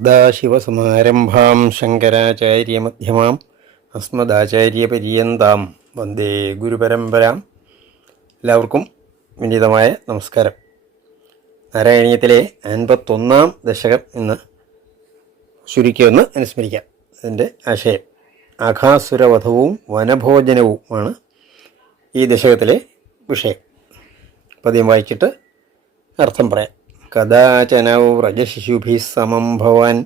സദാശിവസമാരംഭാം ശങ്കരാചാര്യമധ്യമാം അസ്മദാചാര്യപര്യന്താം വന്ദേ ഗുരുപരമ്പരാം. എല്ലാവർക്കും വിനീതമായ നമസ്കാരം. നാരായണീയത്തിലെ 51-ാം ദശകം ഇന്ന് ചുരുക്കിയൊന്ന് അനുസ്മരിക്കാം. അതിൻ്റെ ആശയം അഘാസുരവധവും വനഭോജനവുമാണ് ഈ ദശകത്തിലെ വിഷയം. പദ്യം വായിച്ചിട്ട് അർത്ഥം പറയാം. കദാചനൗ വ്രജശിശുഭിः സമം ഭവാൻ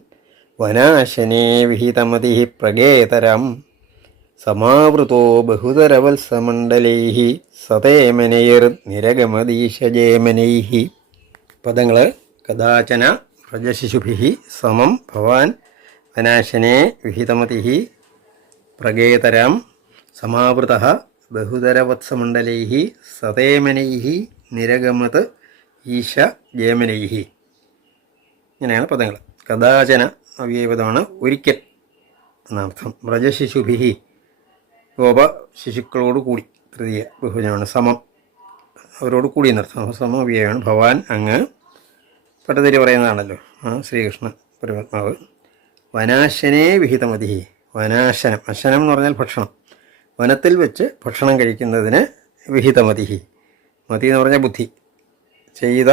വനാശനേ വിഹിതമതിഃ പ്രഗേതരം സമാവൃതോ ബഹുതരവത്സമണ്ഡലൈഃ സതേമനൈർനിരഗമദീശജേമനൈഃ. പദങ്ങൾ: കദാചന വ്രജശിശുഭിः സമം ഭവാൻ വനാശനേ വിഹിതമതിഃ പ്രഗേതരം സമാവൃതഃ ബഹുതരവത്സമണ്ഡലൈഃ സതേമനൈഃ നിരഗമത് ഈശ ജേമനൈഹി. ഇങ്ങനെയാണ് പദങ്ങൾ. കദാചന അവ്യയപദമാണ്, ഒരിക്കൽ എന്നർത്ഥം. വ്രജശിശുഭിഹി ഗോപ ശിശുക്കളോട് കൂടി, തൃതീയ ബഹുവചനമാണ്. സമം അവരോട് കൂടി എന്നർത്ഥം. സമം അവ്യയമാണ്. ഭവാൻ അങ്ങ്, പട്ടതിരി പറയുന്നതാണല്ലോ ശ്രീകൃഷ്ണ പരമാത്മാവ്. വനാശനേ വിഹിതമതിഹി, വനാശനം, അശനം എന്ന് പറഞ്ഞാൽ ഭക്ഷണം, വനത്തിൽ വെച്ച് ഭക്ഷണം കഴിക്കുന്നതിന് വിഹിതമതിഹി. മതി എന്ന് പറഞ്ഞാൽ ബുദ്ധി, ചെയ്ത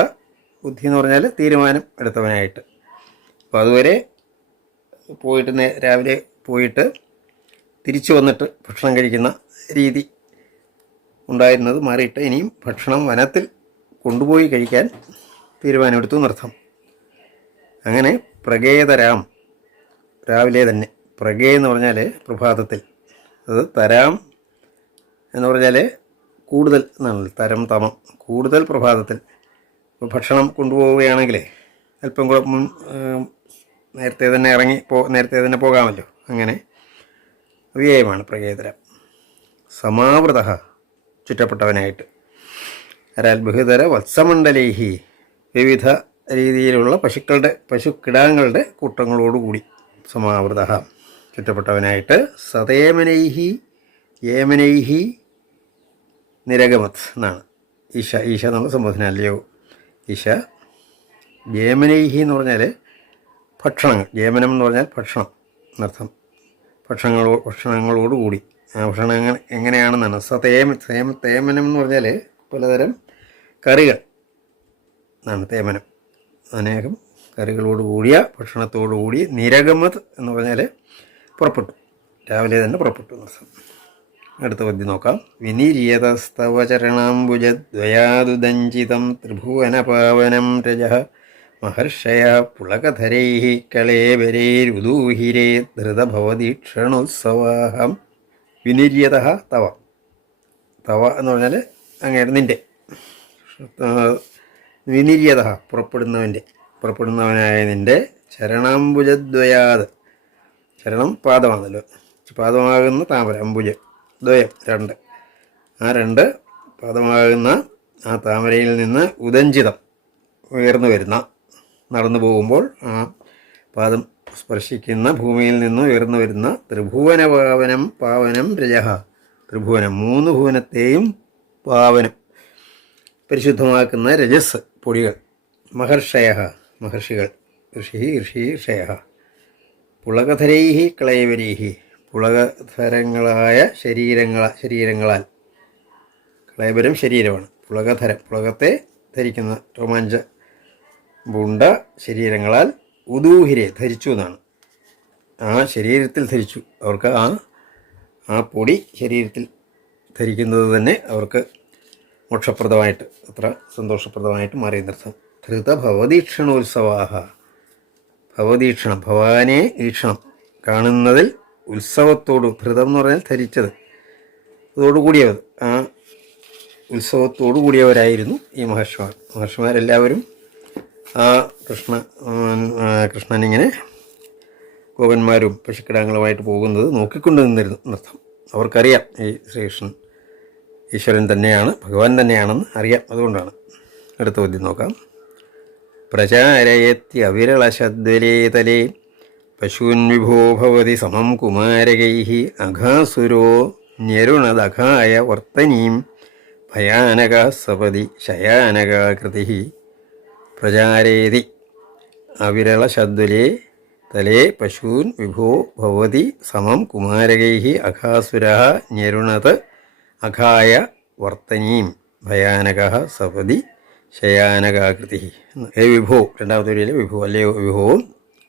ബുദ്ധി എന്ന് പറഞ്ഞാൽ തീരുമാനം എടുത്തവനായിട്ട്. അപ്പോൾ അതുവരെ പോയിട്ട് രാവിലെ പോയിട്ട് തിരിച്ചു വന്നിട്ട് ഭക്ഷണം കഴിക്കുന്ന രീതി ഉണ്ടായിരുന്നത് മാറിയിട്ട് ഇനിയും ഭക്ഷണം വനത്തിൽ കൊണ്ടുപോയി കഴിക്കാൻ തീരുമാനമെടുത്തു എന്നർത്ഥം. അങ്ങനെ പ്രഗേതരാം, രാവിലെ തന്നെ. പ്രഗേ എന്ന് പറഞ്ഞാൽ പ്രഭാതത്തിൽ, അത് തരാം എന്ന് പറഞ്ഞാൽ കൂടുതൽ എന്നാണല്ലോ, തരം തമം, കൂടുതൽ പ്രഭാതത്തിൽ ഭക്ഷണം കൊണ്ടുപോവുകയാണെങ്കിൽ അല്പം കൂടെ നേരത്തെ തന്നെ പോകാമല്ലോ. അങ്ങനെ അവ്യയമാണ് പ്രഗേതരം. സമാവൃത ചുറ്റപ്പെട്ടവനായിട്ട്. അരാൽ ബഹുതര വത്സമണ്ഡലേഹി, വിവിധ രീതിയിലുള്ള പശുക്കിടാങ്ങളുടെ കൂട്ടങ്ങളോടുകൂടി. സമാവൃത ചുറ്റപ്പെട്ടവനായിട്ട്. സതേമനൈഹി യേമനൈഹി നിരഗമത് എന്നാണ്. ഈശ എന്നുള്ള സംബോധന അല്ലയോ ഈശ. ജേമനൈഹി എന്ന് പറഞ്ഞാൽ ഭക്ഷണങ്ങൾ, ജേമനം എന്ന് പറഞ്ഞാൽ ഭക്ഷണം എന്നർത്ഥം. ഭക്ഷണങ്ങളോടുകൂടി. ഭക്ഷണങ്ങൾ എങ്ങനെയാണെന്നാണ്. തേമനം എന്ന് പറഞ്ഞാൽ പലതരം കറികൾ എന്നാണ് തേമനം. അനേകം കറികളോടുകൂടിയ ഭക്ഷണത്തോടുകൂടി. നിരഗമത് എന്ന് പറഞ്ഞാൽ പുറപ്പെട്ടു, രാവിലെ തന്നെ പുറപ്പെട്ടു എന്നർത്ഥം. അടുത്ത പദ്യം നോക്കാം. വിനിര്യതസ്തവ ചരണാംബുജദ്വയാദുദഞ്ചിതം ത്രിഭുവനപാവനം രജഃ മഹർഷയ പുളകധരൈഃ കളേബരൈരുദൂഹിരേ ധൃതഭവദീക്ഷണോത്സവാഹം. വിനിര്യതഃ തവ, തവ എന്ന് പറഞ്ഞാൽ അങ്ങയുടെ, നിൻ്റെ. വിനിര്യതഃ പുറപ്പെടുന്നവനായ നിൻ്റെ. ചരണാംബുജദ്വയാത്, ചരണം പാദമാണല്ലോ, പാദമാകുന്ന താമര, അംബുജ ദ്വയം രണ്ട്, ആ രണ്ട് പാദമാകുന്ന ആ താമരയിൽ നിന്ന് ഉദഞ്ചിതം ഉയർന്നു വരുന്ന, നടന്നു പോകുമ്പോൾ ആ പാദം സ്പർശിക്കുന്ന ഭൂമിയിൽ നിന്ന് ഉയർന്നു വരുന്ന ത്രിഭുവന പാവനം രജഃ. ത്രിഭുവനം, 3 ഭുവനത്തെയും പാവനം പരിശുദ്ധമാക്കുന്ന രജസ് പൊടികൾ. മഹർഷയ മഹർഷികൾ, ഋഷയ. പുളകധരൈഃ കളയവരൈഃ, പുളകധരങ്ങളായ ശരീരങ്ങളാൽ. കളയബരം ശരീരമാണ്. പുളകധരം, പുളകത്തെ ധരിക്കുന്ന രോമാഞ്ച പൂണ്ട ശരീരങ്ങളാൽ. ഉദൂഹിരെ ധരിച്ചു എന്നാണ്. ആ ശരീരത്തിൽ ധരിച്ചു. അവർക്ക് ആ പൊടി ശരീരത്തിൽ ധരിക്കുന്നത് തന്നെ അവർക്ക് മോക്ഷപ്രദമായിട്ട്, അത്ര സന്തോഷപ്രദമായിട്ട് മാറിയെന്നർത്ഥം. ധൃത ഭവദീക്ഷണോത്സവാഹ, ഭവദീക്ഷണം, ഭവാനെ ഈക്ഷണം, കാണുന്നതിൽ ഉത്സവത്തോട്. ധൃതം എന്ന് പറഞ്ഞാൽ ധരിച്ചത്, അതോടുകൂടിയവർ, ആ ഉത്സവത്തോടു കൂടിയവരായിരുന്നു ഈ മഹർഷിമാരെല്ലാവരും. ആ കൃഷ്ണനിങ്ങനെ ഗോപന്മാരും പശുക്കിടാങ്ങളുമായിട്ട് പോകുന്നത് നോക്കിക്കൊണ്ട് നിന്നിരുന്നു എന്നർത്ഥം. അവർക്കറിയാം ഈ ശ്രീകൃഷ്ണൻ ഈശ്വരൻ തന്നെയാണ്, ഭഗവാൻ തന്നെയാണെന്ന് അറിയാം. അതുകൊണ്ടാണ്. അടുത്ത പദ്യം നോക്കാം. പ്രചാരയത്യവിരളശദ്വലേതലേ പശൂൻ വിഭോ ഭവതി സമം കുമാരകൈഃ അഘാസുരോ ന്യരുണദഘായ വർത്തനീം ഭയാനക സപതി ശയാനകാകൃതി. പ്രചാരേതി അവിരളശദ്വലേ തലേ പശൂൻ വിഭോ ഭവതി സമം കുമാരകൈ അഘാസുരഃ ഞരുണത് അഘായ വർത്തനീം ഭയാനക സപതി ശയാനകാകൃതി. ഹേ വിഭോ, രണ്ടാമത്തെ വരിയിലെ വിഭോ അല്ലയോ വിഭോവും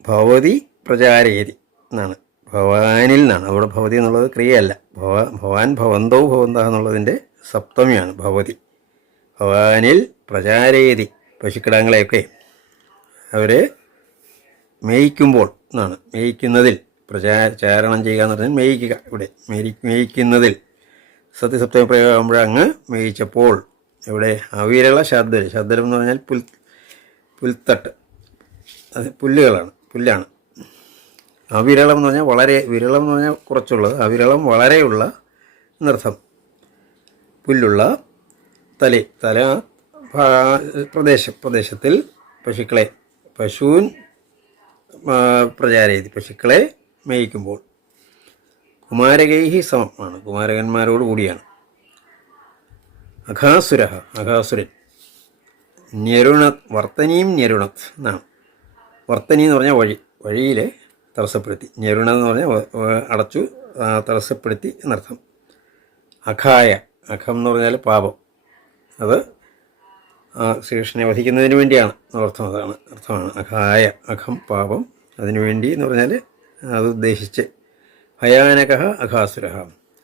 ഭവതി പ്രചാരയതി എന്നാണ്, ഭവാനിൽ നിന്നാണ്. അവിടെ ഭവതി എന്നുള്ളത് ക്രിയയല്ല. ഭവാൻ ഭവന്തോ ഭവന്ത എന്നുള്ളതിൻ്റെ സപ്തമിയാണ് ഭവതി. ഭവാനിൽ പ്രചാരയതി, പശുക്കിടാങ്ങളെയൊക്കെ അവരെ മേയിക്കുമ്പോൾ എന്നാണ്, മേയിക്കുന്നതിൽ. ചാരണം ചെയ്യുക എന്ന് പറഞ്ഞാൽ മേയിക്കുക. ഇവിടെ മേയിക്കുന്നതിൽ സത്യസപ്തമി പ്രയോഗമാകുമ്പോൾ അങ്ങ് മേയിച്ചപ്പോൾ. ഇവിടെ അവിരള ശാദ്വരം, ശാദ്വരം എന്ന് പറഞ്ഞാൽ പുൽത്തട്ട്, അത് പുല്ലാണ്. അവിരളം എന്ന് പറഞ്ഞാൽ വളരെ, വിരളം എന്ന് പറഞ്ഞാൽ കുറച്ചുള്ളത്, അവിരളം വളരെയുള്ള എന്നർത്ഥം. പുല്ലുള്ള തല പ്രദേശത്തിൽ പശൂൻ പ്രചാരയതി, പശുക്കളെ മേയിക്കുമ്പോൾ. കുമാരകൈഹി സമം ആണ്, കുമാരകന്മാരോട് കൂടിയാണ്. അഘാസുരൻ വർത്തനീം ഞരുണത് എന്നാണ്. വർത്തനി എന്ന് പറഞ്ഞാൽ വഴിയിൽ തടസ്സപ്പെടുത്തി. ഞരുണത് എന്ന് പറഞ്ഞാൽ അടച്ചു, തടസ്സപ്പെടുത്തി എന്നർത്ഥം. അഖം എന്ന് പറഞ്ഞാൽ പാപം, അത് ശ്രീകൃഷ്ണനെ വധിക്കുന്നതിന് വേണ്ടിയാണ് എന്നർത്ഥം. അർത്ഥമാണ് അഖം പാപം, അതിനുവേണ്ടി എന്ന് പറഞ്ഞാൽ അത് ഉദ്ദേശിച്ച്. ഭയാനക അഘാസുര,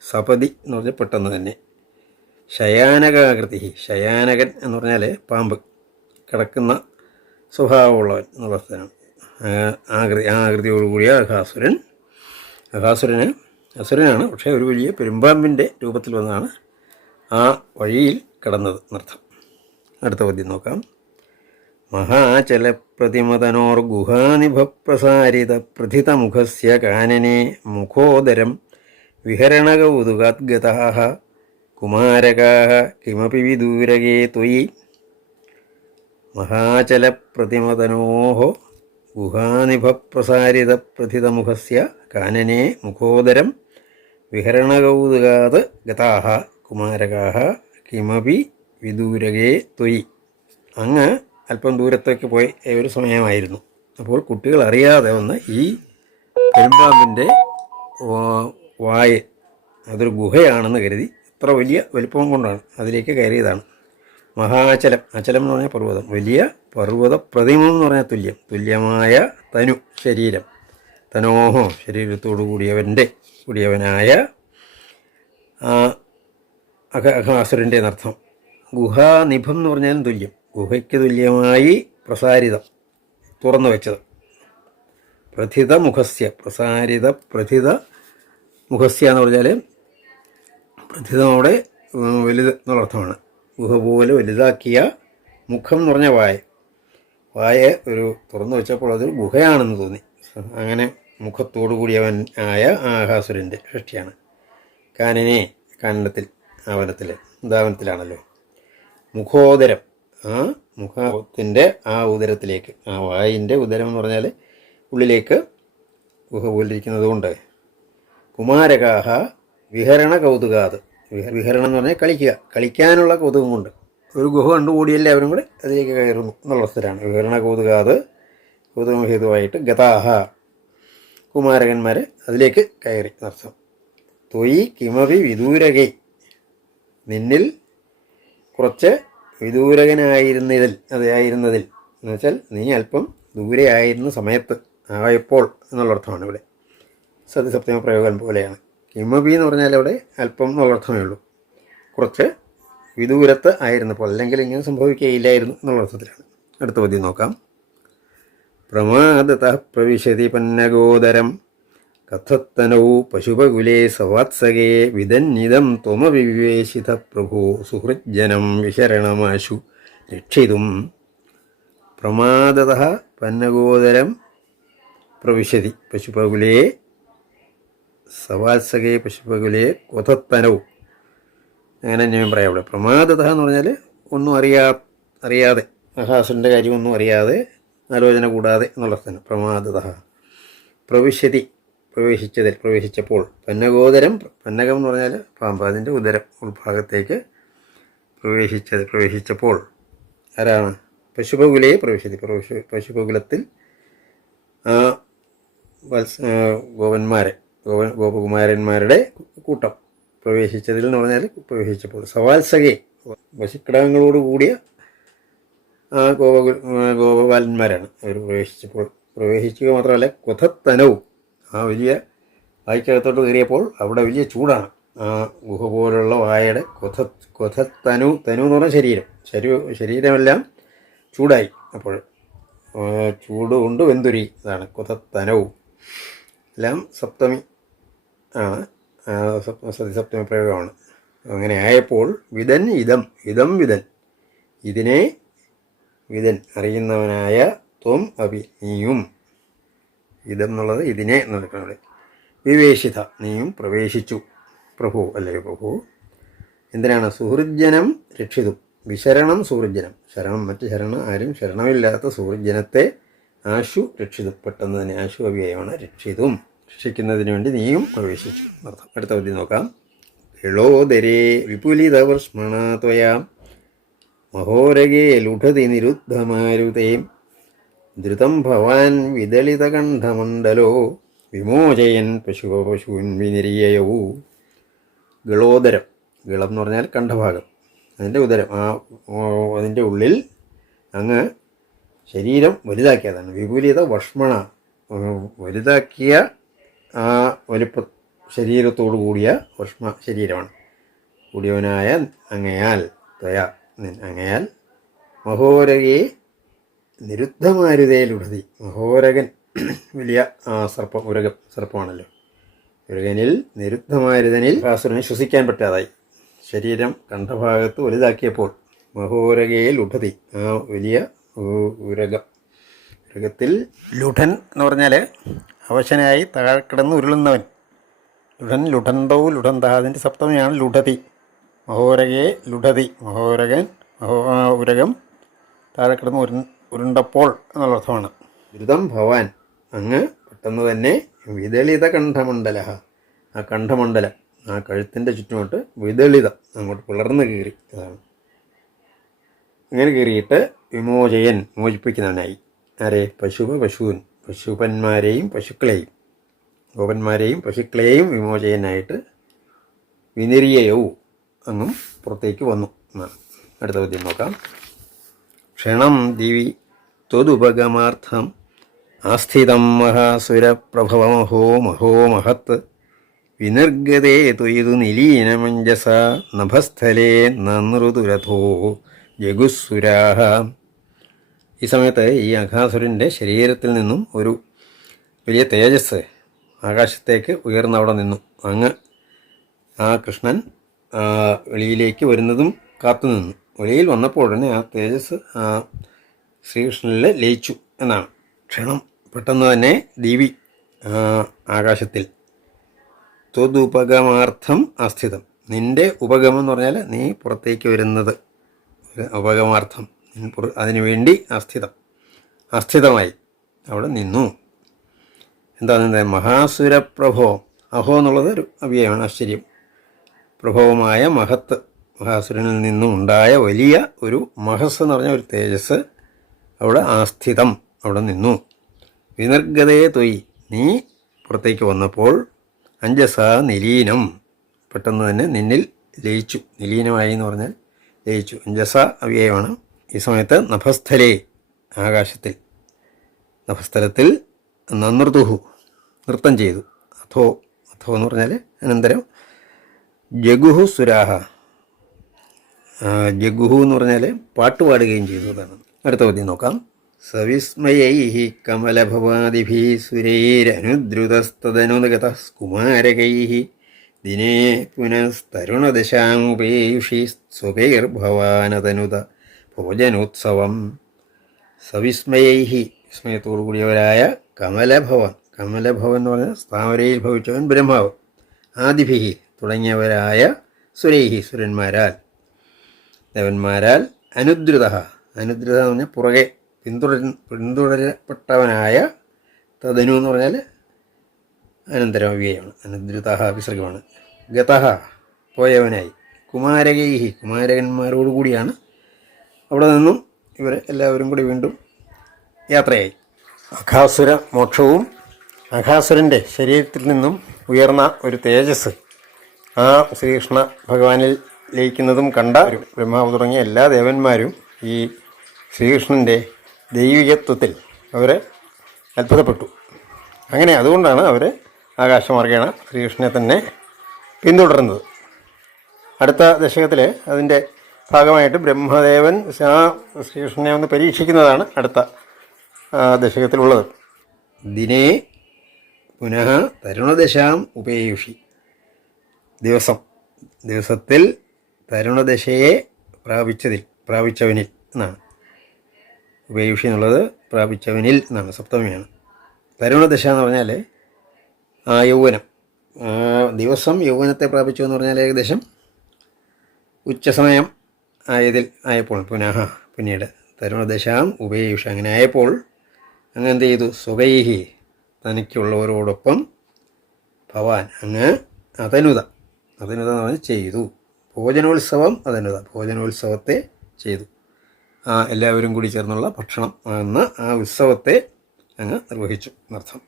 സപതി എന്ന് പറഞ്ഞാൽ പെട്ടെന്ന് തന്നെ. ശയാനകാകൃതി, ശയാനകൻ എന്ന് പറഞ്ഞാൽ പാമ്പ്, കിടക്കുന്ന സ്വഭാവമുള്ളവൻ എന്നുള്ളതാണ്. ആകൃതിയോടുകൂടിയ അസുരനാണ്, പക്ഷേ ഒരു വലിയ പെരുമ്പാമ്പിൻ്റെ രൂപത്തിൽ വന്നാണ് ആ വഴിയിൽ കിടന്നത് എന്നർത്ഥം. അടുത്ത പദ്യം നോക്കാം. മഹാചലപ്രതിമതനോർഗുഹാനിഭപ്രസാരിത പ്രഥിതമുഖസ്യ കാനനെ മുഖോദരം വിഹരണകൗതുകാദ്ഗതാഃ കുമാരകാഃ കിമപി വിദൂരകേ ത്വയി. മഹാചലപ്രതിമതനോഃ ഗുഹാനിഭപ്രസാരിത പ്രഥിതമുഖസ്യ കാനനെ മുഖോദരം വിഹരണകൗതുകാത് ഗതാഃ കുമാരകാഃ കിമപി വിദൂരകേ ത്വയി. അങ്ങ് അല്പം ദൂരത്തേക്ക് പോയി ഒരു സമയമായിരുന്നു. അപ്പോൾ കുട്ടികൾ അറിയാതെ വന്ന് ഈ പെരുമ്പാമ്പിൻ്റെ വായ്, അതൊരു ഗുഹയാണെന്ന് കരുതി, ഇത്ര വലിയ വലിപ്പം കൊണ്ടാണ് അതിലേക്ക് കയറിയതാണ്. മഹാചലം, അചലം എന്ന് പറഞ്ഞാൽ പർവ്വതം, വലിയ പർവ്വത പ്രതിമം എന്ന് പറഞ്ഞാൽ തുല്യമായ ശരീരം, തനോഹോ ശരീരത്തോടു കൂടിയവനായ അഘാസുരൻ്റെ എന്നർത്ഥം. ഗുഹാനിഭം എന്ന് പറഞ്ഞാലും തുല്യം, ഗുഹയ്ക്ക് തുല്യമായി പ്രസാരിതം, തുറന്നു വെച്ചത്. പ്രഥിത മുഖസ്യ എന്ന് പറഞ്ഞാൽ പ്രഥിതം അവിടെ വലുത് എന്നുള്ളർത്ഥമാണ്. ഗുഹ പോലെ വലുതാക്കിയ, മുഖം എന്ന് പറഞ്ഞാൽ വായ ഒരു തുറന്നു വെച്ചപ്പോൾ അതൊരു ഗുഹയാണെന്ന് തോന്നി. അങ്ങനെ മുഖത്തോടു കൂടിയവൻ ആയ ആകാസുരൻ്റെ സൃഷ്ടിയാണ്. ദാവനത്തിലാണല്ലോ. മുഖോദരം, ആ മുഖത്തിൻ്റെ ആ ഉദരത്തിലേക്ക്, ആ വായിൻ്റെ ഉദരം എന്ന് പറഞ്ഞാൽ ഉള്ളിലേക്ക് ഗുഹ പോലിരിക്കുന്നത് കൊണ്ട്. കുമാരകാഹ വിഹരണ കൗതുകാത്, വിഹരണം എന്ന് പറഞ്ഞാൽ കളിക്കാനുള്ള കൗതുകം കൊണ്ട്. ഒരു ഗുഹ കണ്ടുകൂടി എല്ലാവരും കൂടെ അതിലേക്ക് കയറുന്നു എന്നുള്ള സ്ഥലമാണ്. വിഹരണ കൗതുകം ഹേതുവായിട്ട് ഗതാഹ, കുമാരകന്മാർ അതിലേക്ക് കയറി എന്നർത്ഥം. ത്വയി കിമപി വിദൂരകൈ, നിന്നിൽ കുറച്ച് വിദൂരകനായിരുന്നതിൽ എന്ന് വെച്ചാൽ നീ അല്പം ദൂരെ ആയിരുന്ന സമയത്ത്, ആയപ്പോൾ എന്നുള്ളർത്ഥമാണ് ഇവിടെ. സത്യസപ്തമ പ്രയോഗം പോലെയാണ്. കിമപി എന്ന് പറഞ്ഞാൽ അവിടെ അല്പം എന്നുള്ളർത്ഥമേ ഉള്ളൂ, കുറച്ച് വിദൂരത്ത് ആയിരുന്നപ്പോൾ, അല്ലെങ്കിൽ ഇങ്ങനെ സംഭവിക്കുകയില്ലായിരുന്നു എന്നുള്ളർത്ഥത്തിലാണ്. അടുത്ത പദ്യം നോക്കാം. പ്രമാദതഃ പ്രവിശതി പന്നഗോദരം കഥത്തനൗ പശുപകുലേ സവാത്സകേ വിദന്നിദം ത്വമവിവേശിത പ്രഭോ സുഹൃജ്ജനം വിശരണമാശു രക്ഷിതും. പ്രമാദതഃ പന്നഗോദരം പ്രവിശതി പശുപകുലേ സവാത്സകേ പശുപകുലേ കൊഥത്തനൗ. അങ്ങനെ ഞാൻ പറയാം ഇവിടെ. പ്രമാദതഃ എന്ന് പറഞ്ഞാൽ ഒന്നും അറിയാതെ, അഹാസുരൻ്റെ കാര്യമൊന്നും അറിയാതെ, ആലോചന കൂടാതെ എന്നുള്ള സ്ഥലം. പ്രമാദതഃ പ്രവേശിച്ചപ്പോൾ. പന്നഗോദരം, പന്നകം എന്ന് പറഞ്ഞാൽ പാമ്പ്, അതിൻ്റെ ഉൾഭാഗത്തേക്ക് പ്രവേശിച്ചപ്പോൾ ആരാണ്? പശുപകുലയെ പ്രവേശിതി, പശുപകുലത്തിൽ ഗോപന്മാരെ ഗോപകുമാരന്മാരുടെ കൂട്ടം പ്രവേശിച്ചതിൽ എന്ന് പറഞ്ഞാൽ പ്രവേശിച്ചപ്പോൾ സവാത്സകെ പശുക്കിടാങ്ങളോട് കൂടിയ ആ ഗോപബാലന്മാരാണ് അവർ പ്രവേശിക്കുക മാത്രമല്ല കൊഥത്തനവും ആ വലിയ വായ്ക്കകത്തോട്ട് കയറിയപ്പോൾ അവിടെ വലിയ ചൂടാണ്. ആ ഗുഹ പോലുള്ള വായയുടെ കൊഥത്തനു എന്ന് പറഞ്ഞാൽ ശരീരമെല്ലാം ചൂടായി. അപ്പോൾ ചൂട് കൊണ്ട് വെന്തുരി, അതാണ് കൊഥത്തനവും. എല്ലാം സപ്തമി ആണ്, സപ്തമി പ്രയോഗമാണ്. അങ്ങനെ ആയപ്പോൾ വിതൻ ഇതിനെ വിതൻ അറിയുന്നവനായ ത്വം അഭി നീയും, ഇതം എന്നുള്ളത് ഇതിനെ എന്നെടുക്കണം ഇവിടെ. വിവേശിത നീയും പ്രവേശിച്ചു പ്രഭു, അല്ലേ പ്രഭു. എന്തിനാണ്? സുഹൃജ്ജനം രക്ഷിതും, വിശരണം സുഹൃജ്ജനം, മറ്റ് ശരണം ആരും ശരണമില്ലാത്ത സുഹൃജ്ജനത്തെ ആശു രക്ഷിതും, പെട്ടെന്ന് തന്നെ ആശു അവ്യയമാണ്, രക്ഷിതും രക്ഷിക്കുന്നതിന് വേണ്ടി നീയും പ്രവേശിച്ചു അർത്ഥം. അടുത്ത പദ്യം നോക്കാം. വിളോദരേ വിപുലിതവർഷ്മണ ത്വയാ മഹോരഗേ ലുഠതി നിരുദ്ധമാരുതേ ധൃതം ഭവാൻ വിദളിതകണ്ഠമണ്ഡലോ വിമോചയൻ പശൂൻ വിനിര്യയവൂ. ഗളോദരം, ഗളം എന്ന് പറഞ്ഞാൽ കണ്ഠഭാഗം, അതിൻ്റെ ഉദരം, അതിൻ്റെ ഉള്ളിൽ അങ്ങ് ശരീരം വലുതാക്കിയതാണ്. വിപുലിത വർഷ്മണ, വലുതാക്കിയ ആ വലിപ്പ ശരീരത്തോടു കൂടിയ വർഷ്മ ശരീരമാണ്. കൂടിയവനായ അങ്ങയാൽ അങ്ങയാൽ മഹോരകയെ നിരുദ്ധമാരുതയിലുടതി, മഹോരകൻ വലിയ സർപ്പം, സർപ്പമാണല്ലോ. ഉരകനിൽ നിരുദ്ധമാരുതനിൽ അസുരനെ ശ്വസിക്കാൻ പറ്റാതായി. ശരീരം കണ്ഠഭാഗത്ത് വലുതാക്കിയപ്പോൾ മഹോരകയിൽ ഉടതി, ആ വലിയ ഉരകത്തിൽ ലുഠൻ എന്ന് പറഞ്ഞാൽ അവശനായി താഴെ കിടന്ന് ഉരുളുന്നവൻ. ലുഠന്തോ അതിൻ്റെ സപ്തമിയാണ് ലുഠതി. മഹോരകയെ ലുഠതി, ഉരകം താഴെ കിടന്ന് ഉരുണ്ടപ്പോൾ എന്നുള്ള അർത്ഥമാണ്. ദ്രുതം ഭവാൻ അങ്ങ് പെട്ടെന്ന് തന്നെ വിദളിത കണ്ഠമണ്ഡല, ആ കണ്ഠമണ്ഡലം, ആ കഴുത്തിൻ്റെ ചുറ്റുമോട്ട് വിദളിതം അങ്ങോട്ട് പിളർന്ന് കീറി, അതാണ്. അങ്ങനെ കീറിയിട്ട് വിമോചയൻ മോചിപ്പിക്കുന്നവനായി. ആരെ? പശുപന്മാരെയും പശുക്കളെയും, ഗോപന്മാരെയും പശുക്കളെയും വിമോചയനായിട്ട് വിനിര്യയവും അങ്ങും പുറത്തേക്ക് വന്നു. അടുത്ത പദ്യം നോക്കാം. ക്ഷണം ദിവി ത്വദുപഗമാർത്ഥം ആസ്ഥിതം മഹാസുരപ്രഭവമഹോ മഹോമഹത്ത് വിനിർഗതേ ത്വയിതു നിലീനമഞ്ജസ നഭസ്ഥലേ നനൃതുരഥോ ജഗുസുരാഹ. ഈ സമയത്ത് ഈ അഘാസുരൻ്റെ ശരീരത്തിൽ നിന്നും ഒരു വലിയ തേജസ് ആകാശത്തേക്ക് ഉയർന്നവിടെ നിന്നു. അങ്ങ് ആ കൃഷ്ണൻ വെളിയിലേക്ക് വരുന്നതും കാത്തുനിന്നു. വെളിയിൽ വന്നപ്പോൾ ഉടനെ ആ തേജസ് ശ്രീകൃഷ്ണനിൽ ലയിച്ചു എന്നാണ്. ക്ഷണം പെട്ടെന്ന് തന്നെ ദീവി ആകാശത്തിൽ ത്വദുപഗമാർത്ഥം ആസ്ഥിതം, നിൻ്റെ ഉപഗമം എന്ന് പറഞ്ഞാൽ നീ പുറത്തേക്ക് വരുന്നത്, ഉപഗമാർത്ഥം അതിനുവേണ്ടി ആസ്ഥിതമായി അവിടെ നിന്നു. എന്താണ്? മഹാസുരപ്രഭവം, അഹോ എന്നുള്ളത് ഒരു അവ്യയമാണ്, ആശ്ചര്യം. പ്രഭവമായ മഹാസുരനിൽ നിന്നും ഉണ്ടായ വലിയ ഒരു മഹസ് എന്ന് പറഞ്ഞ ഒരു തേജസ് അവിടെ ആസ്ഥിതം, അവിടെ നിന്നു. വിനിർഗതയെ തൊയ്, നീ പുറത്തേക്ക് വന്നപ്പോൾ അഞ്ജസ നിലീനം, പെട്ടെന്ന് തന്നെ നിന്നിൽ ലയിച്ചു. നിലീനമായി എന്ന് പറഞ്ഞാൽ ലയിച്ചു. അഞ്ജസ അവ്യയമാണ്. ഈ സമയത്ത് നഭസ്ഥലേ, ആകാശത്തിൽ, നഭസ്ഥലത്തിൽ നനൃതുഹു നൃത്തം ചെയ്തു. അഥോ എന്ന് പറഞ്ഞാൽ അനന്തരം ജഗുഹു സുരാഹ, ജഗുഹു എന്ന് പറഞ്ഞാൽ പാട്ടുപാടുകയും ചെയ്തതാണ്. അടുത്ത പദ്യം നോക്കാം. സവിസ്മയൈ കമലഭവാദിഭി സുരൈരനുദ്രുതസ്തദനുഗത കുമാരകൈ ദിനേ പുനസ്തരുണദശാമുപേയുഷി സ്വപേർഭവാനതനുത ഭോജനോത്സവം. സവിസ്മയൈ, വിസ്മയത്തോടു കൂടിയവരായ കമലഭവൻ എന്ന് പറഞ്ഞാൽ താമരയിൽ ഭവിച്ചവൻ ബ്രഹ്മാവ്, ആദിഭി തുടങ്ങിയവരായ സുരൈഹി സുരന്മാരാൽ, ദേവന്മാരാൽ, അനുദ്രുത എന്ന് പറഞ്ഞാൽ പുറകെ പിന്തുടരപ്പെട്ടവനായ, തദനു എന്ന് പറഞ്ഞാൽ അനന്തരം അവ്യയമാണ്, അനുദ്രുത വിസർഗമാണ്. ഗതഹ പോയവനായി, കുമാരകൈഹി കുമാരകന്മാരോടുകൂടിയാണ് അവിടെ നിന്നും ഇവരെ എല്ലാവരും കൂടി വീണ്ടും യാത്രയായി. അഘാസുര മോക്ഷവും അഘാസുരൻ്റെ ശരീരത്തിൽ നിന്നും ഉയർന്ന ഒരു തേജസ് ആ ശ്രീകൃഷ്ണ ഭഗവാനിൽ ലയിക്കുന്നതും കണ്ട ബ്രഹ്മാവ് തുടങ്ങിയ എല്ലാ ദേവന്മാരും ഈ ശ്രീകൃഷ്ണൻ്റെ ദൈവികത്വത്തിൽ അവർ അത്ഭുതപ്പെട്ടു. അങ്ങനെ അതുകൊണ്ടാണ് അവർ ആകാശമാർഗേണ ശ്രീകൃഷ്ണനെ തന്നെ പിന്തുടരുന്നത്. അടുത്ത ദശകത്തിൽ അതിൻ്റെ ഭാഗമായിട്ട് ബ്രഹ്മദേവൻ ആ ശ്രീകൃഷ്ണനെ ഒന്ന് പരീക്ഷിക്കുന്നതാണ് അടുത്ത ദശകത്തിലുള്ളത്. ദിനേ പുനഃ തരുണദശാം ഉപേയുഷി. ദിവസത്തിൽ തരുണദശയെ പ്രാപിച്ചവനിൽ എന്നാണ്. ഉപേയുഷി എന്നുള്ളത് പ്രാപിച്ചവനിൽ എന്നാണ്, സപ്തമിയാണ്. തരുണദശ എന്ന് പറഞ്ഞാൽ യൗവനം. ദിവസം യൗവനത്തെ പ്രാപിച്ചു എന്ന് പറഞ്ഞാൽ ഏകദേശം ഉച്ചസമയം ആയപ്പോൾ പിന്നീട് തരുണദശാം ഉപേയുഷ. അങ്ങനെ ആയപ്പോൾ അങ്ങ് എന്ത് ചെയ്തു? സ്വകൈഹി തനിക്കുള്ളവരോടൊപ്പം ഭവാൻ അങ്ങ് അതനുത എന്ന് പറഞ്ഞാൽ ചെയ്തു. ഭോജനോത്സവത്തെ ചെയ്തു. എല്ലാവരും കൂടി ചേർന്നുള്ള ഭക്ഷണം എന്ന ആ ഉത്സവത്തെ അങ്ങ് നിർവഹിച്ചു എന്നർത്ഥം.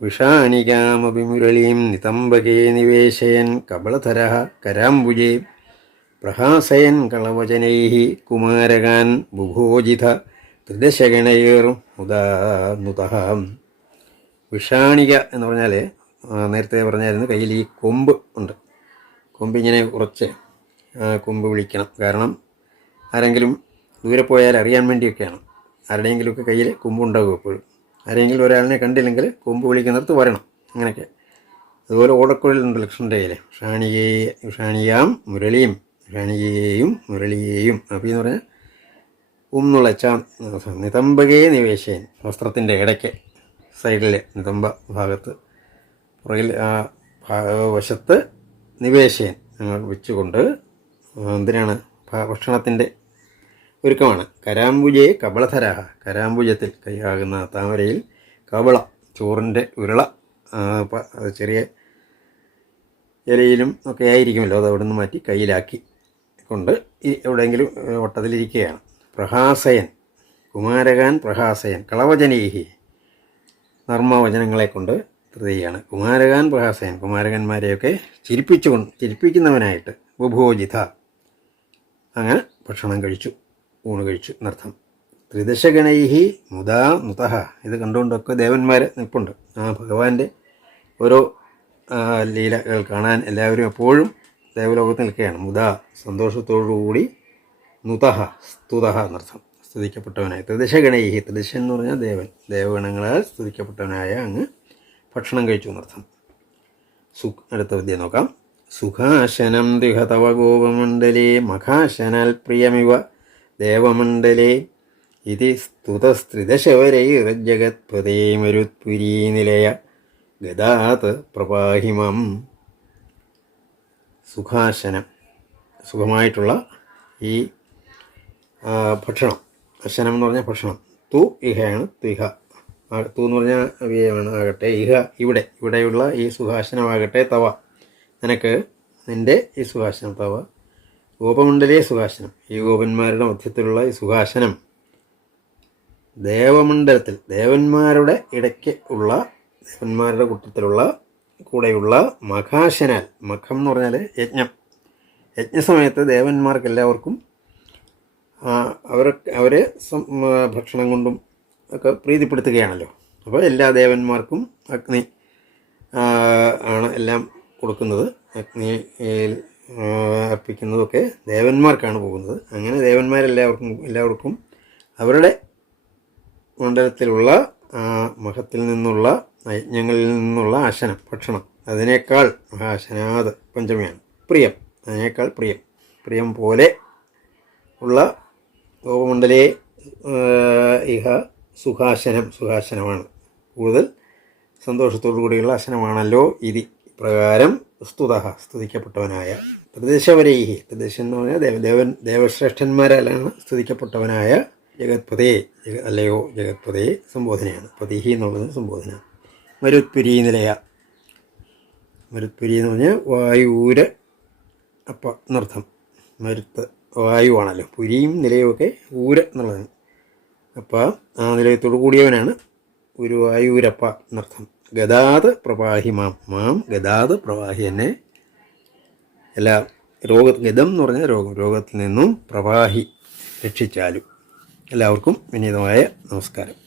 വിഷാണികാമഭിമുരളീം നിതംബകേ നിവേശയൻ കബളധര കരാംബുജേ പ്രഹാസയൻ കളവചനൈ കുമാരകാൻ ബുഭോജിത ത്രിദശഗണയേർ മുദാനുതഃ. വിഷാണിക എന്ന് പറഞ്ഞാൽ നേരത്തെ പറഞ്ഞായിരുന്നു, കയ്യിൽ ഈ കൊമ്പ് ഉണ്ട്. കൊമ്പിങ്ങനെ ഉറച്ച് കൊമ്പ് വിളിക്കണം. കാരണം ആരെങ്കിലും ദൂരെ പോയാൽ അറിയാൻ വേണ്ടിയൊക്കെയാണ്. ആരുടെയെങ്കിലുമൊക്കെ കയ്യിൽ കൊമ്പുണ്ടാകും എപ്പോഴും. ആരെങ്കിലും ഒരാളിനെ കണ്ടില്ലെങ്കിൽ കൊമ്പ് വിളിക്കുന്നിടത്ത് വരണം, അങ്ങനെയൊക്കെ. അതുപോലെ ഓടക്കുഴലുണ്ട് ലക്ഷ്മണൻ്റെ കയ്യിൽ. വിഷാണിയാം മുരളിയും മുരളിയേയും. അപ്പോൾ എന്ന് പറഞ്ഞാൽ എന്നുള്ള നിതംബകേ നിവേശയൻ. വസ്ത്രത്തിൻ്റെ ഇടയ്ക്ക് സൈഡിൽ നിതംബ ഭാഗത്ത് പുറകിൽ വശത്ത് നിവേശയൻ ഞങ്ങൾ വെച്ചുകൊണ്ട് എന്തിനാണ്? ഭക്ഷണത്തിൻ്റെ ഒരുക്കമാണ്. കരാംബുജയെ കബളധരാഹ. കരാംബുജത്തിൽ കൈയാകുന്ന താമരയിൽ കബള ചോറിൻ്റെ ഉരുള ചെറിയ ഇലയിലും ഒക്കെ ആയിരിക്കുമല്ലോ, അത് അവിടെ നിന്ന് മാറ്റി കയ്യിലാക്കി കൊണ്ട് എവിടെയെങ്കിലും വട്ടത്തിലിരിക്കുകയാണ്. പ്രഹാസയൻ കുമാരകാൻ പ്രഹാസയൻ കളവചനീഹി. നർമ്മവചനങ്ങളെ കൊണ്ട് തൃതീയാണ്. കുമാരകാൻ പ്രഹാസയൻ കുമാരകന്മാരെയൊക്കെ ചിരിപ്പിക്കുന്നവനായിട്ട്. ബുഭോജിത അങ്ങനെ ഭക്ഷണം കഴിച്ചു, ഊണ് കഴിച്ചു എന്നർത്ഥം. ത്രിദശഗണൈഹി മുദാ നുതഃ. ഇത് കണ്ടുകൊണ്ടൊക്കെ ദേവന്മാർ നിൽപ്പുണ്ട്. ആ ഭഗവാന്റെ ഓരോ ലീലകൾ കാണാൻ എല്ലാവരും എപ്പോഴും ദേവലോകത്ത് നിൽക്കുകയാണ്. മുദാ സന്തോഷത്തോടുകൂടി, നുതഃ സ്തുതഃ എന്നർത്ഥം, സ്തുതിക്കപ്പെട്ടവനായ. ത്രിദശഗണൈഹി, ത്രിദശൻ എന്ന് പറഞ്ഞാൽ ദേവൻ, ദേവഗണങ്ങളാൽ സ്തുതിക്കപ്പെട്ടവനായ അങ്ങ് ഭക്ഷണം കഴിച്ചു എന്നർത്ഥം. അടുത്ത വിദ്യ നോക്കാം. സുഖാശനം ദിഹതവ ഗോപമണ്ഡലേ മഖാശനാൽ പ്രിയമിവ ദേവമണ്ഡലേ ഇതി സ്തുതസ്ത്രിദശവരൈർജഗത്പതേ മരുത്പുരീനിലയ ഗദാത് പ്രപാഹിമം. സുഖാശനം, സുഖമായിട്ടുള്ള ഈ ഭക്ഷണം. അശനം എന്ന് പറഞ്ഞാൽ ഭക്ഷണം. തു ഇഹയാണ്. ത്വിഹ തു എന്ന് പറഞ്ഞാൽ അവ്യയമാണ്. ആകട്ടെ ഇഹ ഇവിടെയുള്ള ഈ സുഖാസനമാകട്ടെ തവ നിനക്ക്, നിൻ്റെ ഈ സുഖാസനം. തവ ഗോപമണ്ഡലേ സുഖാസനം. ഈ ഗോപന്മാരുടെ മധ്യത്തിലുള്ള ഈ സുഖാസനം ദേവമണ്ഡലത്തിൽ ദേവന്മാരുടെ ഇടയ്ക്ക് ഉള്ള, ദേവന്മാരുടെ കൂടെയുള്ള മഖാശനാൽ. മഖം എന്ന് പറഞ്ഞാൽ യജ്ഞം. യജ്ഞസമയത്ത് ദേവന്മാർക്കെല്ലാവർക്കും അവരെ ഭക്ഷണം കൊണ്ടും ഒക്കെ പ്രീതിപ്പെടുത്തുകയാണല്ലോ. അപ്പോൾ എല്ലാ ദേവന്മാർക്കും അഗ്നി ആണ് എല്ലാം കൊടുക്കുന്നത്. അഗ്നി അർപ്പിക്കുന്നതൊക്കെ ദേവന്മാർക്കാണ് പോകുന്നത്. അങ്ങനെ എല്ലാവർക്കും അവരുടെ മണ്ഡലത്തിലുള്ള മഹത്തിൽ നിന്നുള്ള യജ്ഞങ്ങളിൽ നിന്നുള്ള ആശനം, ഭക്ഷണം, അതിനേക്കാൾ മഹാശനാത് പഞ്ചമിയാണ്. പ്രിയം, അതിനേക്കാൾ പ്രിയം പോലെ ഉള്ള ഗോപമണ്ഡലേ ഇഹ സുഖാസനമാണ്. കൂടുതൽ സന്തോഷത്തോടു കൂടിയുള്ള ആസനമാണല്ലോ ഇത്. പ്രകാരം സ്തുതിക്കപ്പെട്ടവനായ. ത്രിദശവരൈഹി, ത്രിദശൻ എന്ന് പറഞ്ഞാൽ ദേവശ്രേഷ്ഠന്മാരാലാണ് സ്തുതിക്കപ്പെട്ടവനായ ജഗത്പതേ, അല്ലയോ ജഗത്പതേ സംബോധനയാണ്. പതിഹി എന്നുള്ളത് സംബോധന. മരുത്പുരി നിലയ. മരുത്പുരി എന്ന് പറഞ്ഞാൽ വായൂര് എന്നർത്ഥം. മരുത്ത് വായുവാണല്ലോ. പുരിയും നിലയുമൊക്കെ ഊര് എന്നുള്ളതാണ്. അപ്പോൾ ആ നിലയത്തോടു കൂടിയവനാണ് ഗുരുവായൂരപ്പ എന്നർത്ഥം. ഗതാത് പ്രവാഹി മാം, മാം ഗതാത് പ്രവാഹി, എന്നെ എല്ലാ ഗതം എന്ന് പറഞ്ഞാൽ രോഗത്തിൽ നിന്നും പ്രവാഹി രക്ഷിച്ചാലും. എല്ലാവർക്കും വിനീതമായ നമസ്കാരം.